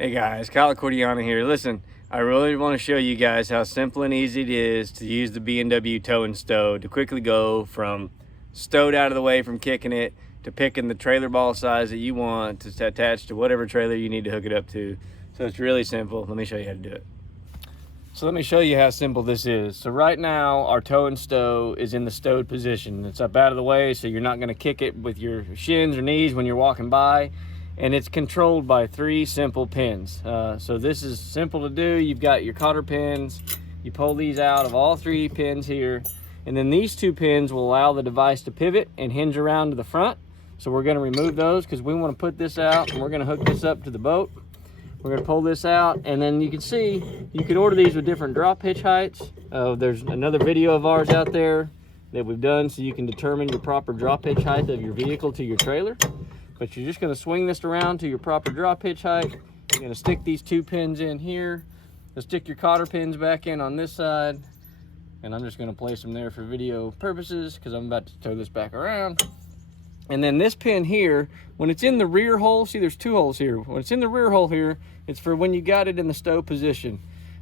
Hey guys, Kyle Cordiana here. Listen, I really want to show you guys how simple and easy it is to use the B&W Tow Stow to quickly go from stowed out of the way from kicking it to picking the trailer ball size that you want to attach to whatever trailer you need to hook it up to. So it's really simple. Let me show you how to do it. So let me show you how simple this is. So right now our Tow Stow is in the stowed position. It's up out of the way so you're not going to kick it with your shins or knees when you're walking by. And it's controlled by 3 simple pins. So this is simple to do. You've got your cotter pins. You pull these out of all 3 pins here. And then these 2 pins will allow the device to pivot and hinge around to the front. So we're gonna remove those because we wanna put this out and we're gonna hook this up to the boat. We're gonna pull this out, and then you can see, you can order these with different drop hitch heights. There's another video of ours out there that we've done so you can determine your proper drop hitch height of your vehicle to your trailer. But you're just going to swing this around to your proper drop hitch height. You're going to stick these 2 pins in here. You'll stick your cotter pins back in on this side. And I'm just going to place them there for video purposes because I'm about to tow this back around. And then this pin here, when it's in the rear hole, see there's 2 holes here. When it's in the rear hole here, it's for when you got it in the stow position.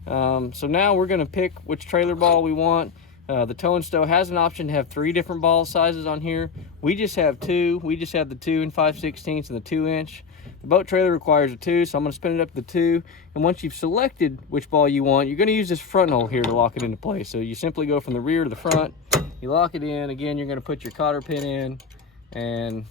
So now we're going to pick which trailer ball we want. The Tow Stow has an option to have 3 different ball sizes on here. We just have 2. We just have the 2 5/16 and the 2-inch. The boat trailer requires a 2, so I'm going to spin it up to the 2. And once you've selected which ball you want, you're going to use this front hole here to lock it into place. So you simply go from the rear to the front. You lock it in. Again, you're going to put your cotter pin in, and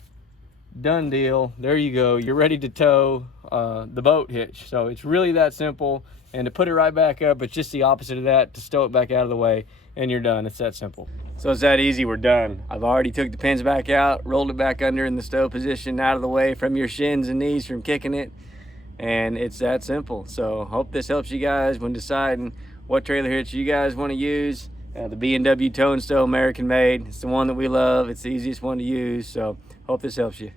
done deal. There you go. You're ready to tow the boat hitch. So it's really that simple. And to put it right back up, it's just the opposite of that, to stow it back out of the way, and you're done. It's that simple. So it's that easy, we're done. I've already took the pins back out, rolled it back under in the stow position, out of the way from your shins and knees from kicking it, and it's that simple. So hope this helps you guys when deciding what trailer hitch you guys want to use. The B&W Tow Stow, American made. It's the one that we love. It's the easiest one to use, so hope this helps you.